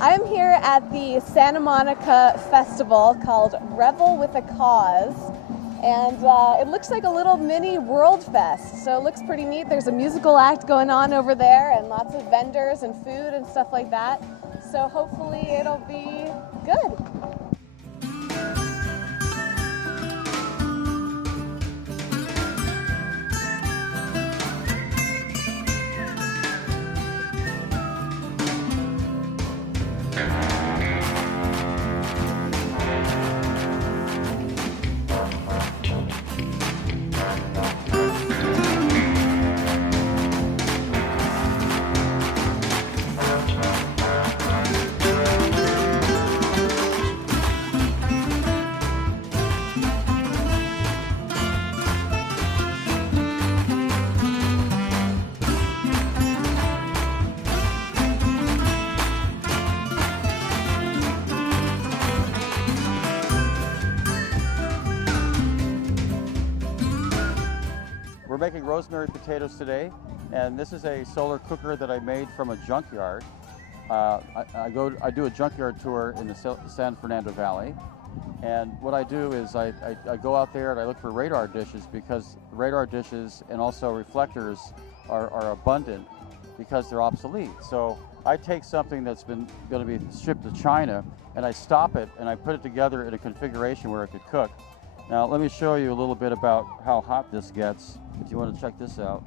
I'm here at the Santa Monica festival called Revel with a Cause, and it looks like a little mini World Fest, so it looks pretty neat. There's a musical act going on over there and lots of vendors and food and stuff like that, so hopefully it'll be good. We're making rosemary potatoes today, and this is a solar cooker that I made from a junkyard. I do a junkyard tour in the San Fernando Valley, and what I do is I go out there and I look for radar dishes, because radar dishes and also reflectors are abundant because they're obsolete. So I take something that's going to be shipped to China, and I stop it and I put it together in a configuration where it could cook. Now let me show you a little bit about how hot this gets, if you want to check this out.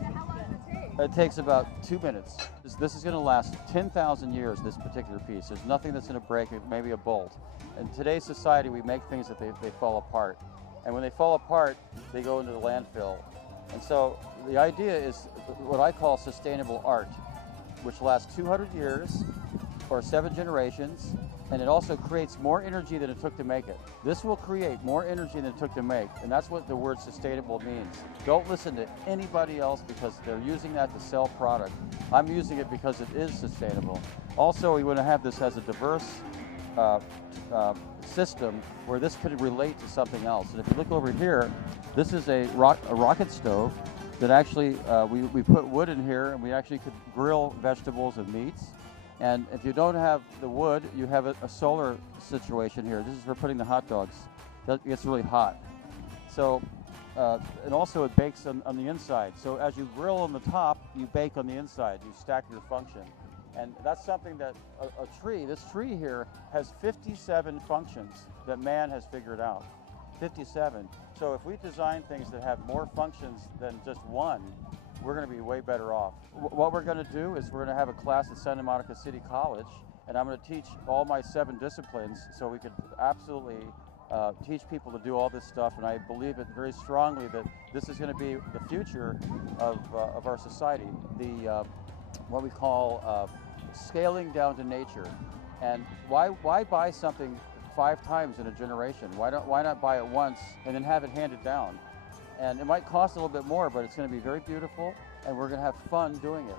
How long does it take? It takes about 2 minutes. This is going to last 10,000 years, this particular piece. There's nothing that's going to break, maybe a bolt. In today's society, we make things that they fall apart. And when they fall apart, they go into the landfill. And so the idea is what I call sustainable art, which lasts 200 years, or 7 generations, and it also creates more energy than it took to make it. This will create more energy than it took to make, and that's what the word sustainable means. Don't listen to anybody else because they're using that to sell product. I'm using it because it is sustainable. Also, we want to have this as a diverse system where this could relate to something else. And if you look over here, this is a rocket stove that actually, we put wood in here, and we actually could grill vegetables and meats. And if you don't have the wood, you have a solar situation here. This is for putting the hot dogs. That gets really hot. So, and also it bakes on the inside. So as you grill on the top, you bake on the inside. You stack your function. And that's something that this tree here has 57 functions that man has figured out. 57. So if we design things that have more functions than just one, we're going to be way better off. What we're going to do is we're going to have a class at Santa Monica City College, and I'm going to teach all my 7 disciplines, so we could absolutely teach people to do all this stuff. And I believe it very strongly that this is going to be the future of our society, what we call scaling down to nature. And why buy something 5 times in a generation? Why not buy it once and then have it handed down? And it might cost a little bit more, but it's going to be very beautiful, and we're going to have fun doing it.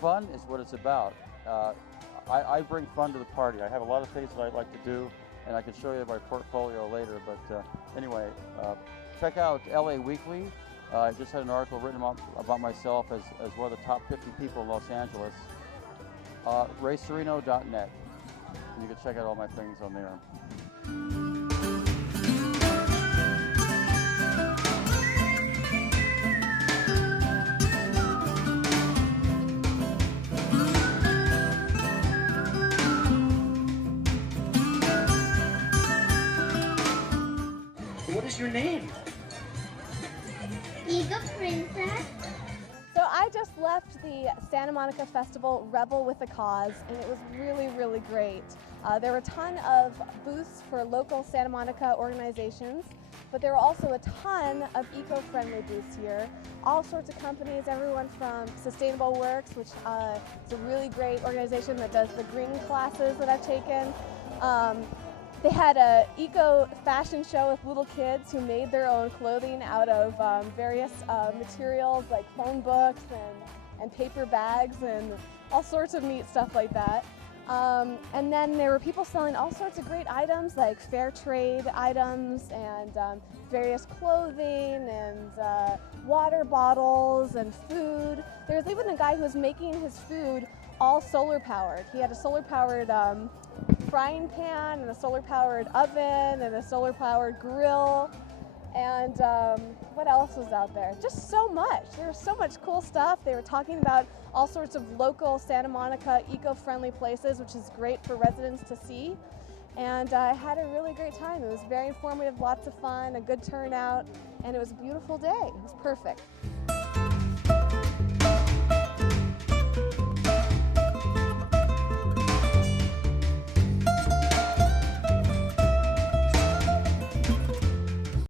Fun is what it's about. I bring fun to the party. I have a lot of things that I like to do, and I can show you my portfolio later. But anyway, check out LA Weekly. I just had an article written about myself as one of the top 50 people in Los Angeles. RaySerino.net. You can check out all my things on there. What is your name? Eagle Princess. So I just left the Santa Monica Festival Revel with a Cause, and it was really, really great. There were a ton of booths for local Santa Monica organizations, but there were also a ton of eco-friendly booths here. All sorts of companies, everyone from Sustainable Works, which is a really great organization that does the greening classes that I've taken. They had an eco fashion show with little kids who made their own clothing out of various materials like phone books and paper bags and all sorts of neat stuff like that. And then there were people selling all sorts of great items like fair trade items and various clothing and water bottles and food. There was even a guy who was making his food all solar powered. He had a solar powered frying pan and a solar powered oven and a solar powered grill. And what else was out there? Just so much. There was so much cool stuff. They were talking about all sorts of local Santa Monica eco-friendly places, which is great for residents to see. And I had a really great time. It was very informative, lots of fun, a good turnout, and it was a beautiful day. It was perfect.